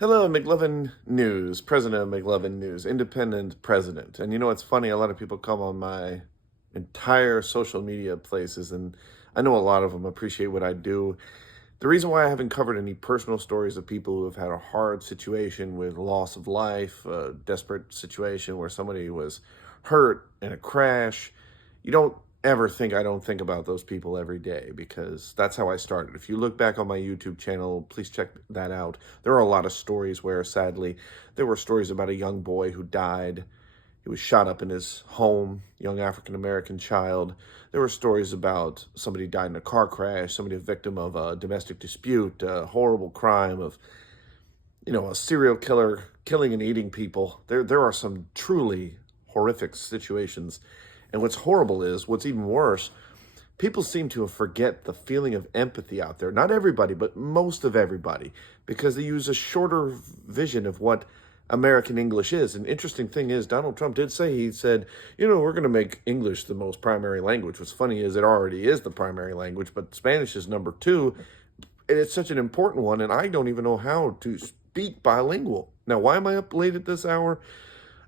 Hello, Mcluvin News, President of Mcluvin News, independent president. And you know, it's funny, a lot of people come on my entire social media places, and I know a lot of them appreciate what I do. The reason why I haven't covered any personal stories of people who have had a hard situation with loss of life, a desperate situation where somebody was hurt in a crash, you don't ever think I don't think about those people every day, because that's how I started. If you look back on my YouTube channel, please check that out. There are a lot of stories where, sadly, there were stories about a young boy who died. He was shot up in his home, young African-American child. There were stories about somebody died in a car crash, somebody a victim of a domestic dispute, a horrible crime of, a serial killer killing and eating people. There are some truly horrific situations. And what's horrible is, what's even worse, people seem to forget the feeling of empathy out there. Not everybody, but most of everybody, because they use a shorter vision of what American English is. An interesting thing is, Donald Trump did say, he said, we're going to make English the most primary language. What's funny is it already is the primary language, but Spanish is number two. And it's such an important one, and I don't even know how to speak bilingual. Now, why am I up late at this hour?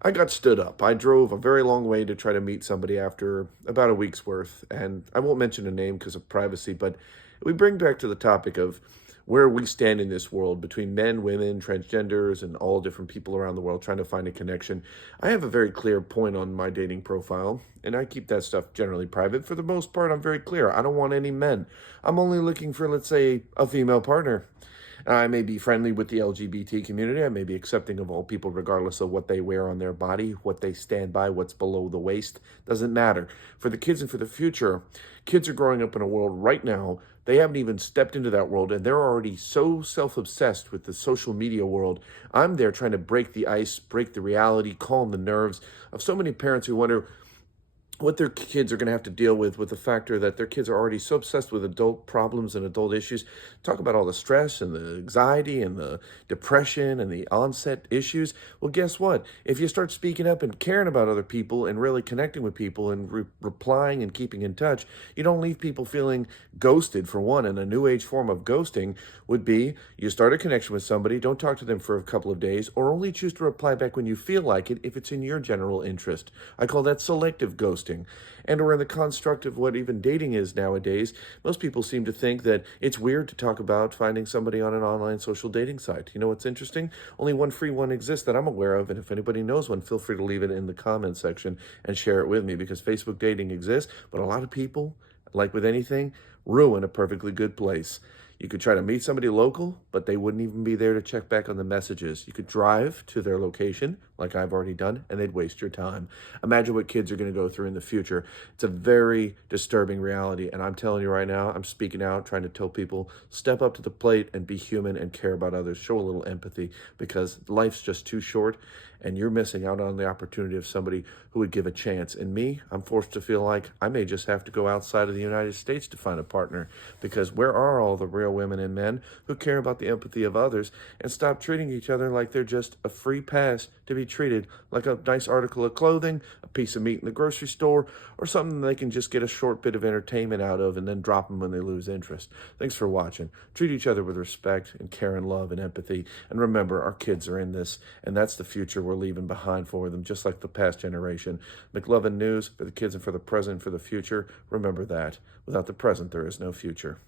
I got stood up. I drove a very long way to try to meet somebody after about a week's worth, and I won't mention a name because of privacy, but we bring back to the topic of where we stand in this world between men, women, transgenders, and all different people around the world trying to find a connection. I have a very clear point on my dating profile, and I keep that stuff generally private. For the most part, I'm very clear. I don't want any men. I'm only looking for, let's say, a female partner. I may be friendly with the LGBT community. I may be accepting of all people regardless of what they wear on their body, what they stand by, what's below the waist. Doesn't matter. For the kids and for the future, kids are growing up in a world right now. They haven't even stepped into that world, and they're already so self-obsessed with the social media world. I'm there trying to break the ice, break the reality, calm the nerves of so many parents who wonder what their kids are going to have to deal with the factor that their kids are already so obsessed with adult problems and adult issues. Talk about all the stress and the anxiety and the depression and the onset issues. Well, guess what? If you start speaking up and caring about other people and really connecting with people and replying and keeping in touch, you don't leave people feeling ghosted, for one. And a new age form of ghosting would be you start a connection with somebody, don't talk to them for a couple of days, or only choose to reply back when you feel like it if it's in your general interest. I call that selective ghosting. And or in the construct of what even dating is nowadays, most people seem to think that it's weird to talk about finding somebody on an online social dating site. You know what's interesting? Only one free one exists that I'm aware of, and if anybody knows one, feel free to leave it in the comment section and share it with me, because Facebook dating exists, but a lot of people, like with anything, ruin a perfectly good place. You could try to meet somebody local, but they wouldn't even be there to check back on the messages. You could drive to their location, like I've already done, and they'd waste your time. Imagine what kids are going to go through in the future. It's a very disturbing reality, and I'm telling you right now, I'm speaking out, trying to tell people, step up to the plate and be human and care about others. Show a little empathy, because life's just too short, and you're missing out on the opportunity of somebody who would give a chance. And me, I'm forced to feel like I may just have to go outside of the United States to find a partner, because where are all the real women and men who care about the empathy of others and stop treating each other like they're just a free pass to be treated like a nice article of clothing, a piece of meat in the grocery store, or something they can just get a short bit of entertainment out of and then drop them when they lose interest. Thanks for watching. Treat each other with respect and care and love and empathy. And remember, our kids are in this, and that's the future we're leaving behind for them, just like the past generation. Mcluvin News, for the kids and for the present and for the future. Remember that. Without the present, there is no future.